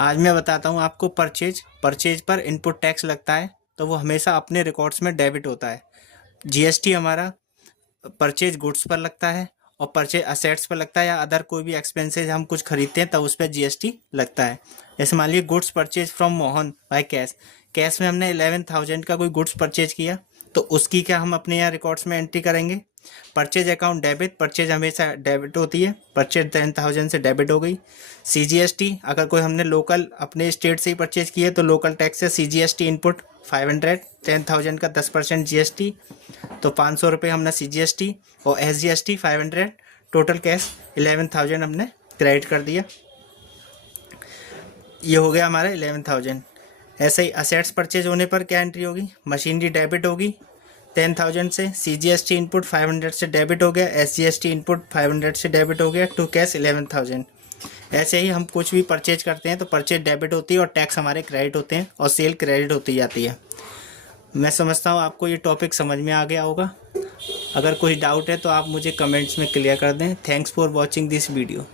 आज मैं बताता हूँ आपको परचेज पर इनपुट टैक्स लगता है, तो वो हमेशा अपने रिकॉर्ड्स में डेबिट होता है। जीएसटी हमारा परचेज गुड्स पर लगता है और परचेज असेट्स पर लगता है, या अदर कोई भी एक्सपेंसेज हम कुछ खरीदते हैं तब उस पर जीएसटी लगता है। जैसे मान लीजिए goods purchase from Mohan by cash, cash में हमने 11,000 का कोई गुड्स परचेज किया, तो उसकी क्या हम अपने यहाँ रिकॉर्ड्स में एंट्री करेंगे। परचेज अकाउंट डेबिट, परचेज हमेशा डेबिट होती है, परचेज 10,000 से डेबिट हो गई। सीजीएसटी, अगर कोई हमने लोकल अपने स्टेट से ही परचेज किया तो लोकल टैक्स से सीजीएसटी इनपुट 500, 10,000 का 10% जीएसटी, तो 500 रुपये हमने सीजीएसटी और एसजीएसटी 500, टोटल कैश 11,000 हमने क्रेडिट कर दिया। ये हो गया हमारा 11,000। ऐसे ही असेट्स परचेज होने पर क्या एंट्री होगी, मशीनरी डेबिट होगी 10,000 से, सीजीएसटी इनपुट 500 से डेबिट हो गया, एसजीएसटी इनपुट 500 से डेबिट हो गया, टू कैश 11,000। ऐसे ही हम कुछ भी परचेज करते हैं तो परचेज डेबिट होती है और टैक्स हमारे क्रेडिट होते हैं और सेल क्रेडिट होती जाती है। मैं समझता हूँ आपको ये टॉपिक समझ में आ गया होगा। अगर कोई डाउट है तो आप मुझे कमेंट्स में क्लियर कर दें। Thanks for watching this video.